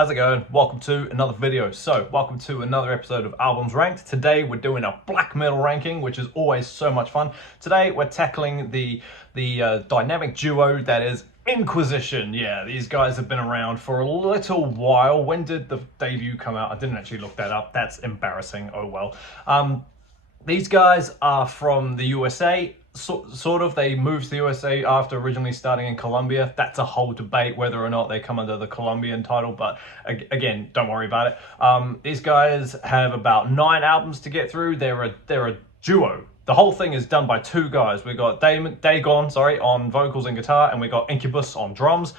how's it going? Welcome to another video. So, welcome to another episode of Albums Ranked. Today we're doing a black metal ranking, which is always so much fun. Today we're tackling the dynamic duo that is Inquisition. Yeah, these guys have been around for a little while. When did the debut come out? I didn't actually look that up. That's embarrassing. Oh well. These guys are from the USA. Sort of, they moved to the USA after originally starting in Colombia. That's a whole debate whether or not they come under the Colombian title, but again, don't worry about it. These guys have about 9 albums to get through. They're a duo. The whole thing is done by 2 guys. We got Dagon, on vocals and guitar, and we got Incubus on drums.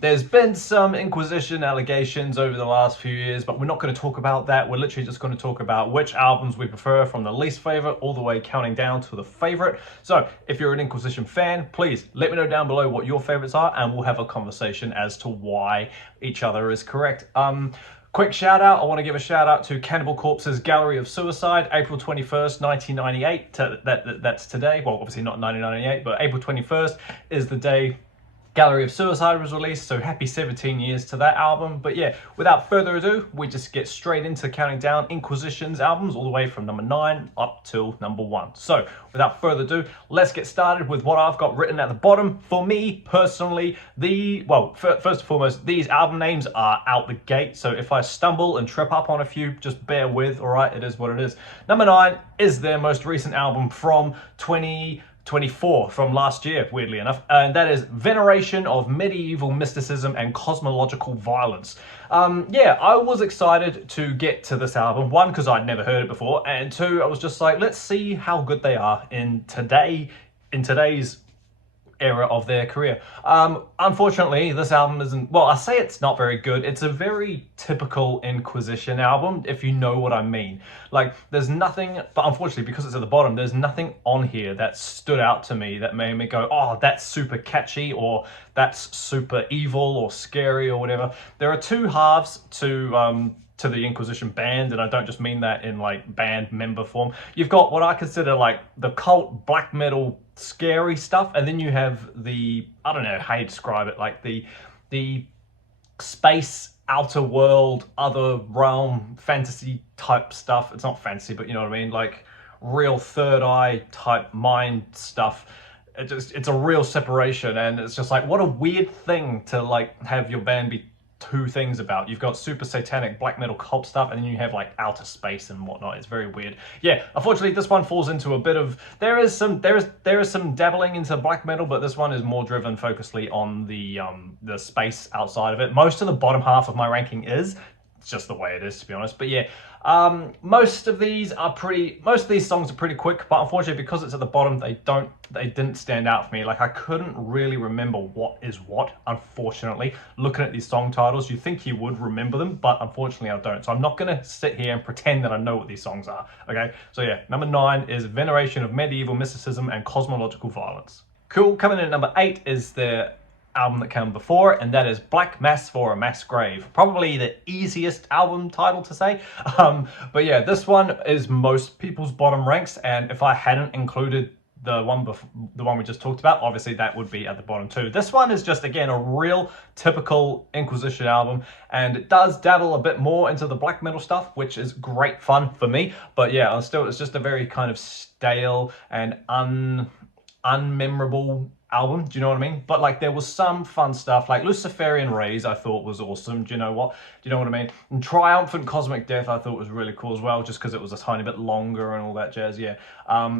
There's been some Inquisition allegations over the last few years, but we're not going to talk about that. We're literally just going to talk about which albums we prefer, from the least favorite all the way counting down to the favorite. So if you're an Inquisition fan, please let me know down below what your favorites are, and we'll have a conversation as to why each other is correct. Quick shout out, I want to give a shout out to Cannibal Corpse's Gallery of Suicide, April 21st, 1998. That's today. Well, obviously not 1998, but April 21st is the day Gallery of Suicide was released, so happy 17 years to that album. But yeah, without further ado, we just get straight into counting down Inquisition's albums all the way from number 9 up till number 1. So without further ado, let's get started with what I've got written at the bottom. For me personally, first and foremost, these album names are out the gate, so if I stumble and trip up on a few, just bear with, alright? It is what it is. Number 9 is their most recent album from 2024, from last year, weirdly enough, and that is Veneration of Medieval Mysticism and Cosmological Violence. Yeah, I was excited to get to this album, 1, because I'd never heard it before, and 2, I was just like, let's see how good they are in today's era of their career. Unfortunately, this album isn't, well, I say it's not very good. It's a very typical Inquisition album, if you know what I mean. Like, there's nothing, but unfortunately, because it's at the bottom, there's nothing on here that stood out to me that made me go, oh, that's super catchy, or that's super evil or scary or whatever. There are 2 halves to the Inquisition band, and I don't just mean that in like band member form. You've got what I consider like the cult black metal scary stuff, and then you have the, I don't know how you describe it, like the space, outer world, other realm fantasy type stuff. It's not fantasy, but you know what I mean, like real third eye type mind stuff. It's a real separation, and it's just like, what a weird thing to like have your band be 2 things about. You've got super satanic black metal cult stuff, and then you have like outer space and whatnot. It's very weird. Yeah, unfortunately this one falls into a bit of, there is some dabbling into black metal, but this one is more driven focusly on the space outside of it. Most of the bottom half of my ranking is, it's just the way it is, to be honest. But yeah, most of these songs are pretty quick, but unfortunately because it's at the bottom, they didn't stand out for me. Like, I couldn't really remember what is what, unfortunately. Looking at these song titles, you think you would remember them, but unfortunately I don't. So I'm not gonna sit here and pretend that I know what these songs are, okay? So yeah, number 9 is Veneration of Medieval Mysticism and Cosmological Violence. Cool, coming in at number 8 is their album that came before, and that is Black Mass for a Mass Grave. Probably the easiest album title to say. But yeah, this one is most people's bottom ranks, and if I hadn't included the one we just talked about, obviously that would be at the bottom too. This one is just, again, a real typical Inquisition album, and it does dabble a bit more into the black metal stuff, which is great fun for me. But yeah, it's just a very kind of stale and unmemorable album, do you know what I mean? But like, there was some fun stuff, like Luciferian Rays I thought was awesome, do you know what I mean? And Triumphant Cosmic Death I thought was really cool as well, just because it was a tiny bit longer and all that jazz. Yeah.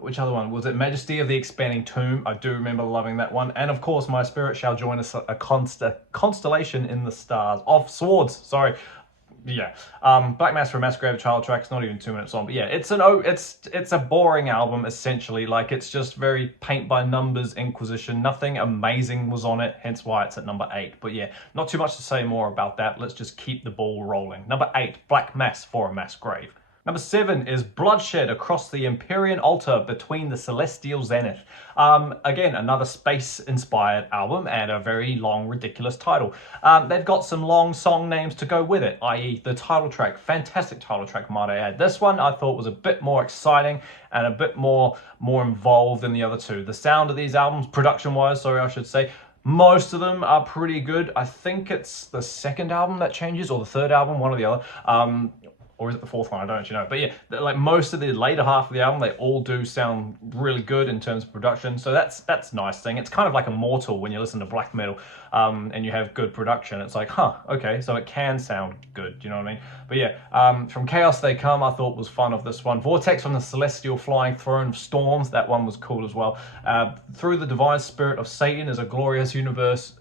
Which other one was it? Majesty of the Expanding Tomb, I do remember loving that one. And of course, My Spirit Shall Join Us, a constellation in the stars of swords, sorry. Yeah, Black Mass for a Mass Grave child track's not even 2 minutes long, but yeah, it's a boring album essentially. Like, it's just very paint by numbers Inquisition. Nothing amazing was on it, hence why it's at number 8. But yeah, not too much to say more about that. Let's just keep the ball rolling. Number 8, Black Mass for a Mass Grave. Number 7 is Bloodshed Across the Empyrean Altar Between the Celestial Zenith. Again, another space-inspired album and a very long, ridiculous title. They've got some long song names to go with it, i.e. the title track. Fantastic title track, might I add. This one I thought was a bit more exciting and a bit more involved than the other 2. The sound of these albums, production-wise, sorry, I should say, Most of them are pretty good. I think it's the second album that changes, or the third album, one or the other. Or is it the fourth one? I don't actually know. But yeah, like most of the later half of the album, they all do sound really good in terms of production. So that's a nice thing. It's kind of like Immortal when you listen to black metal and you have good production. It's like, huh, okay, so it can sound good. Do you know what I mean? But yeah, From Chaos They Come, I thought was fun of this one. Vortex from the Celestial Flying Throne of Storms, that one was cool as well. Through the Divine Spirit of Satan is a Glorious Universe.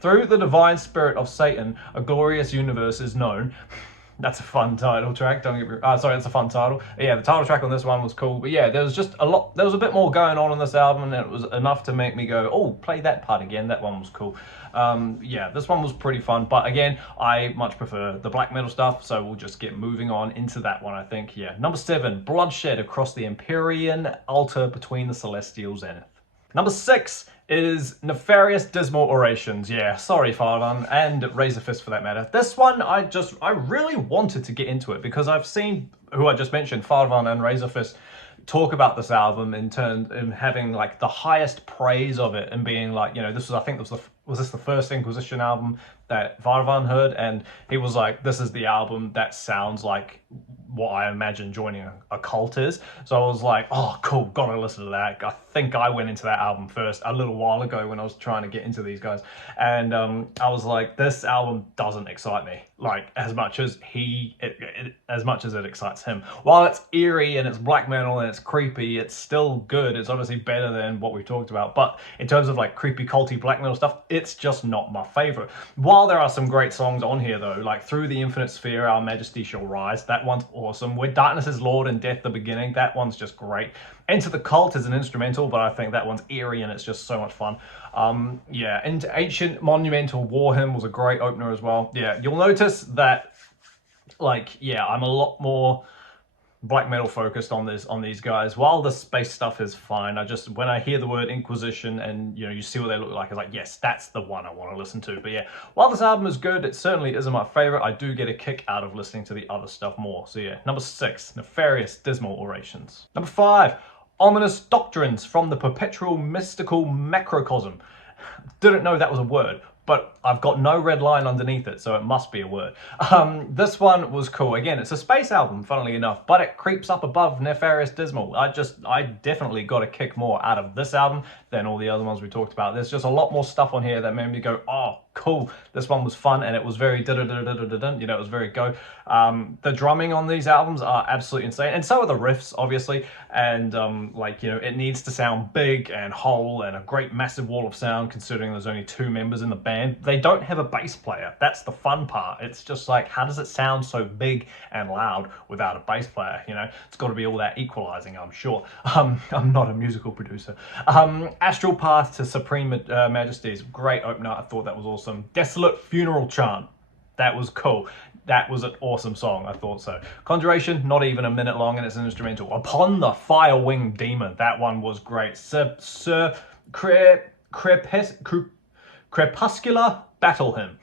Through the Divine Spirit of Satan, a Glorious Universe is known. That's a fun title track. Don't get me. Sorry, that's a fun title. Yeah, the title track on this one was cool. But yeah, there was just a lot. There was a bit more going on this album, and it was enough to make me go, "Oh, play that part again." That one was cool. Yeah, this one was pretty fun. But again, I much prefer the black metal stuff, so we'll just get moving on into that one. I think. Yeah, number 7, Bloodshed across the Empyrean Altar between the Celestial Zenith. Number 6 is Nefarious Dismal Orations. Yeah, sorry, Farvan, and Razorfist for that matter. This one, I really wanted to get into it because I've seen, who I just mentioned, Farvan and Razorfist, talk about this album in terms of having like the highest praise of it and being like, you know, this was, I think, was this the first Inquisition album that Farvan heard, and he was like, this is the album that sounds like what I imagine joining a cult is. So I was like, oh, cool, gotta listen to that. I think I went into that album first a little while ago when I was trying to get into these guys. And I was like, this album doesn't excite me, like, as much as as much as it excites him. While it's eerie and it's black metal and it's creepy, it's still good. It's obviously better than what we talked about. But in terms of like creepy, culty black metal stuff, it's just not my favorite. While there are some great songs on here though, like Through the Infinite Sphere, Our Majesty Shall Rise, that one's awesome. Where Darkness is Lord and Death the Beginning, that one's just great. Enter the Cult is an instrumental, but I think that one's eerie and it's just so much fun. Yeah, Into Ancient Monumental War Hymn was a great opener as well. Yeah, you'll notice that, like, yeah, I'm a lot more black metal focused on these guys. While the space stuff is fine, when I hear the word Inquisition and you see what they look like, it's like, yes, that's the one I want to listen to. But yeah, while this album is good, it certainly isn't my favorite. I do get a kick out of listening to the other stuff more. So yeah, number 6, Nefarious Dismal Orations. Number 5, Ominous Doctrines from the Perpetual Mystical Macrocosm. Didn't know that was a word, but I've got no red line underneath it, so it must be a word. This one was cool. Again, it's a space album, funnily enough, but it creeps up above Nefarious Dismal. I definitely got a kick more out of this album than all the other ones we talked about. There's just a lot more stuff on here that made me go, oh, cool. This one was fun, and it was very da-da-da-da-da-da-da, it was very go. The drumming on these albums are absolutely insane, and so are the riffs, obviously, and like, it needs to sound big and whole and a great massive wall of sound, considering there's only 2 members in the band. They don't have a bass player. That's the fun part. It's just like, how does it sound so big and loud without a bass player? It's got to be all that equalizing, I'm sure. I'm not a musical producer. Astral Path to Supreme Majesties, great opener. I thought that was awesome. Desolate Funeral Chant, that was cool. That was an awesome song, I thought so. Conjuration, not even a minute long, and it's an instrumental. Upon the Fire-Winged Demon, that one was great. Crepuscular Battle Hymn,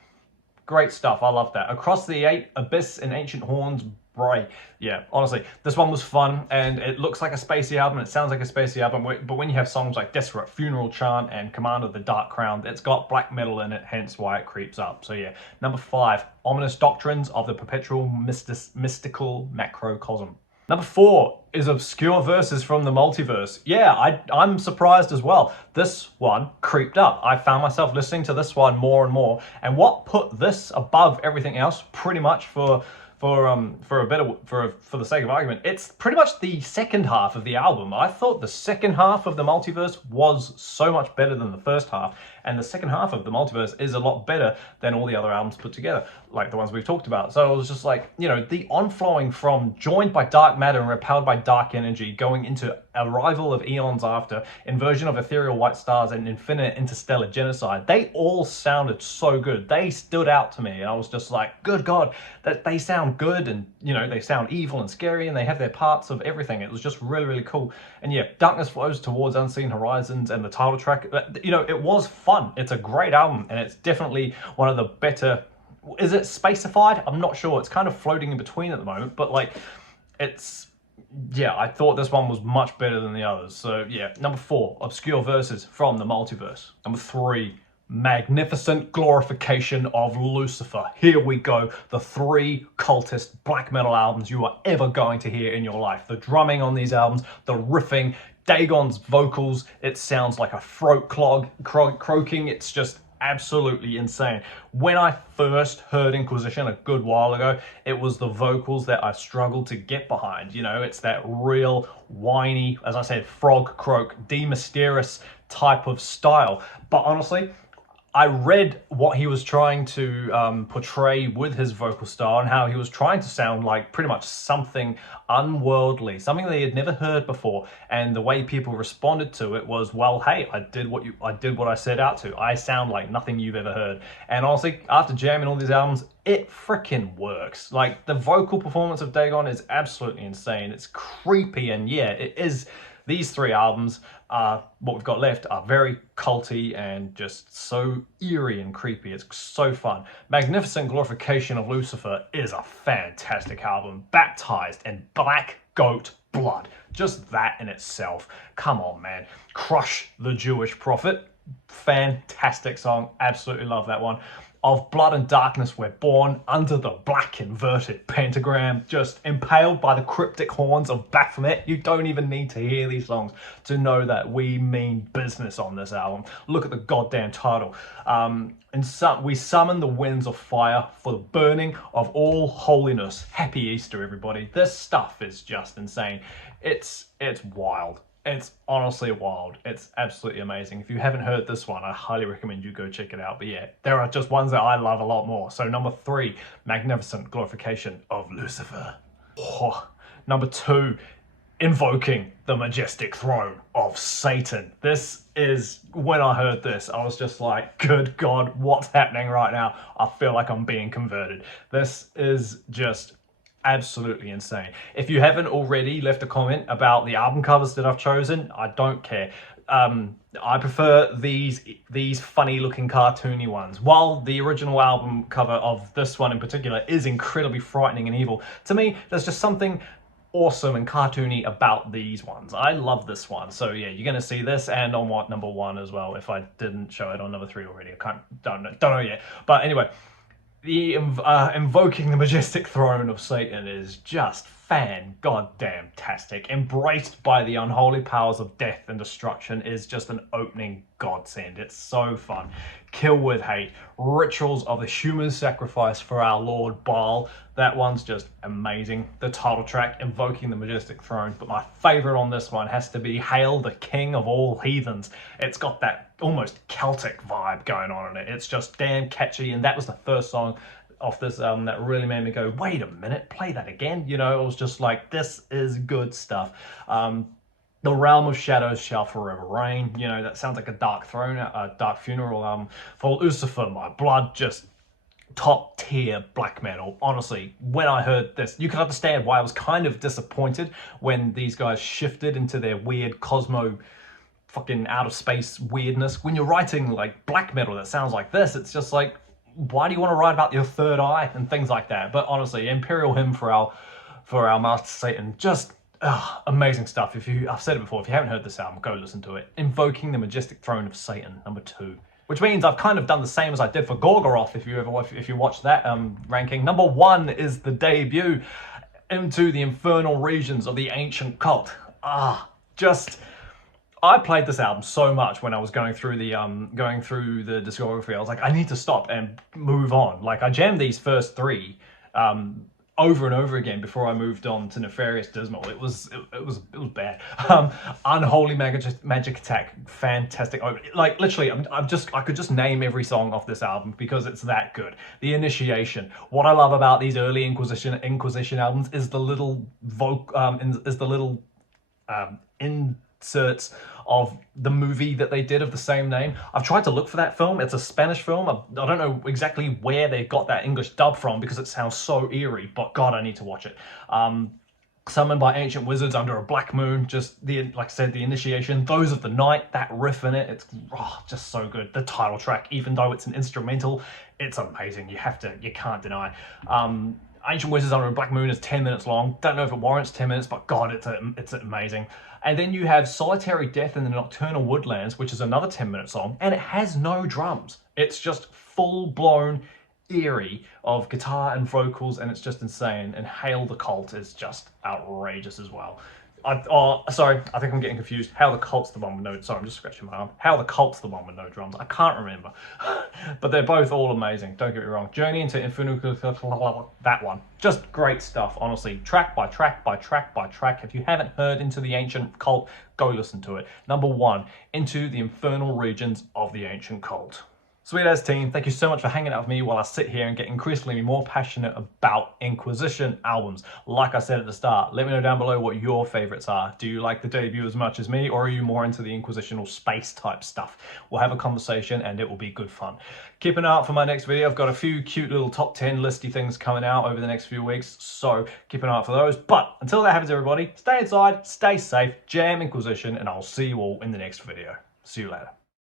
great stuff. I love that. Across the Abyss and Ancient Horns, Bray. Yeah, honestly, this one was fun, and it looks like a spacey album, it sounds like a spacey album, but when you have songs like Desperate Funeral Chant and Command of the Dark Crown, it's got black metal in it, hence why it creeps up. So yeah, number 5, Ominous Doctrines of the Perpetual Mystical Macrocosm. Number 4 is Obscure Verses from the Multiverse. Yeah, I'm surprised as well. This one creeped up. I found myself listening to this one more and more, and what put this above everything else, pretty much for the sake of argument, it's pretty much the second half of the album. I thought the second half of the Multiverse was so much better than the first half, and the second half of the Multiverse is a lot better than all the other albums put together, like the ones we've talked about. So it was just like, the onflowing from Joined by Dark Matter and Repelled by Dark Energy, going into Arrival of Eons After, Inversion of Ethereal White Stars, and Infinite Interstellar Genocide, they all sounded so good. They stood out to me, and I was just like, good God, that they sound good, and they sound evil and scary, and they have their parts of everything. It was just really, really cool. And yeah, Darkness Flows Towards Unseen Horizons and the title track, it was fun. It's a great album, and it's definitely one of the better. Is it spacified? I'm not sure. It's kind of floating in between at the moment, but like, it's yeah, I thought this one was much better than the others. So yeah, number 4, obscure verses from the multiverse. Number 3, magnificent glorification of Lucifer. Here we go, the 3 cultist black metal albums you are ever going to hear in your life. The drumming on these albums, the riffing, Dagon's vocals, it sounds like a throat clog croaking. It's just absolutely insane. When I first heard Inquisition a good while ago, it was the vocals that I struggled to get behind. You know, it's that real whiny, as I said, frog croak, de-mysterious type of style. But honestly, I read what he was trying to portray with his vocal style and how he was trying to sound like pretty much something unworldly, something they had never heard before. And the way people responded to it was, well, hey, I did what I set out to. I sound like nothing you've ever heard. And honestly, after jamming all these albums, it freaking works. Like, the vocal performance of Dagon is absolutely insane. It's creepy, and yeah, it is. These 3 albums, what we've got left, are very culty and just so eerie and creepy. It's so fun. Magnificent Glorification of Lucifer is a fantastic album, baptized in black goat blood. Just that in itself. Come on, man. Crush the Jewish Prophet. Fantastic song. Absolutely love that one. Of blood and darkness we're born, under the black inverted pentagram, just impaled by the cryptic horns of Baphomet. You don't even need to hear these songs to know that we mean business on this album. Look at the goddamn title. We summon the winds of fire for the burning of all holiness. Happy Easter, everybody. This stuff is just insane. It's wild. It's honestly wild. It's absolutely amazing. If you haven't heard this one, I highly recommend you go check it out. But yeah, there are just ones that I love a lot more. So number 3, magnificent glorification of Lucifer. Oh. Number 2, invoking the majestic throne of Satan. This is, when I heard this, I was just like, good God, what's happening right now? I feel like I'm being converted. This is just absolutely insane. If you haven't already left a comment about the album covers that I've chosen, I don't care. I prefer these funny looking cartoony ones. While the original album cover of this one in particular is incredibly frightening and evil, to me there's just something awesome and cartoony about these ones. I love this one. So yeah, you're gonna see this and on number 1 as well, if I didn't show it on number 3 already. Don't know yet. But anyway, the invoking the majestic throne of Satan is just fan-goddamn-tastic. Embraced by the unholy powers of death and destruction is just an opening godsend. It's so fun. Kill with hate. Rituals of the human sacrifice for our Lord Baal. That one's just amazing. The title track, Invoking the Majestic Throne. But my favorite on this one has to be Hail the King of All Heathens. It's got that almost Celtic vibe going on in it. It's just damn catchy, and that was the first song off this album that really made me go, wait a minute, play that again. You know, it was just like, this is good stuff. The realm of shadows shall forever reign. You know, that sounds like a dark funeral. For Lucifer, my blood, just top tier black metal. Honestly, when I heard this, you can understand why I was kind of disappointed when these guys shifted into their weird cosmo fucking out of space weirdness. When you're writing like black metal that sounds like this, it's just like, why do you want to write about your third eye and things like that? But honestly, Imperial Hymn for our Master Satan, just amazing stuff. I've said it before, if you haven't heard this album, go listen to it. Invoking the Majestic Throne of Satan, number 2. Which means I've kind of done the same as I did for Gorgoroth, if you watched that ranking. Number 1 is the debut, Into the Infernal Regions of the Ancient Cult. I played this album so much when I was going through the discography. I was like, I need to stop and move on. Like, I jammed these first 3 over and over again before I moved on to Nefarious Dismal. It was bad. Unholy Magic Attack, fantastic. Like, literally, I could just name every song off this album because it's that good. The Initiation. What I love about these early Inquisition albums is the little inserts of the movie that they did of the same name. I've tried to look for that film. It's a Spanish film. I don't know exactly where they got that English dub from because it sounds so eerie, but God, I need to watch it. Summoned by ancient wizards under a black moon, just like I said, the Initiation, Those of the Night, that riff in it, it's just so good. The title track, even though it's an instrumental, it's amazing. You can't deny. Ancient Wizards Under a Black Moon is 10 minutes long. Don't know if it warrants 10 minutes, but God, it's amazing. And then you have Solitary Death in the Nocturnal Woodlands, which is another 10-minute song, and it has no drums. It's just full-blown eerie of guitar and vocals, and it's just insane. And Hail the Cult is just outrageous as well. Sorry, I think I'm getting confused. Hail the Cult's the one with no... Sorry, I'm just scratching my arm. Hail the Cult's the one with no drums. I can't remember. But they're both all amazing, don't get me wrong. Journey into Infernal, that one. Just great stuff, honestly. Track by track by track by track. If you haven't heard Into the Ancient Cult, go listen to it. Number 1, Into the Infernal Regions of the Ancient Cult. Sweet as team, thank you so much for hanging out with me while I sit here and get increasingly more passionate about Inquisition albums. Like I said at the start, let me know down below what your favorites are. Do you like the debut as much as me, or are you more into the Inquisitional space type stuff? We'll have a conversation and it will be good fun. Keep an eye out for my next video. I've got a few cute little top 10 listy things coming out over the next few weeks, so keep an eye out for those. But until that happens, everybody, stay inside, stay safe, jam Inquisition, and I'll see you all in the next video. See you later.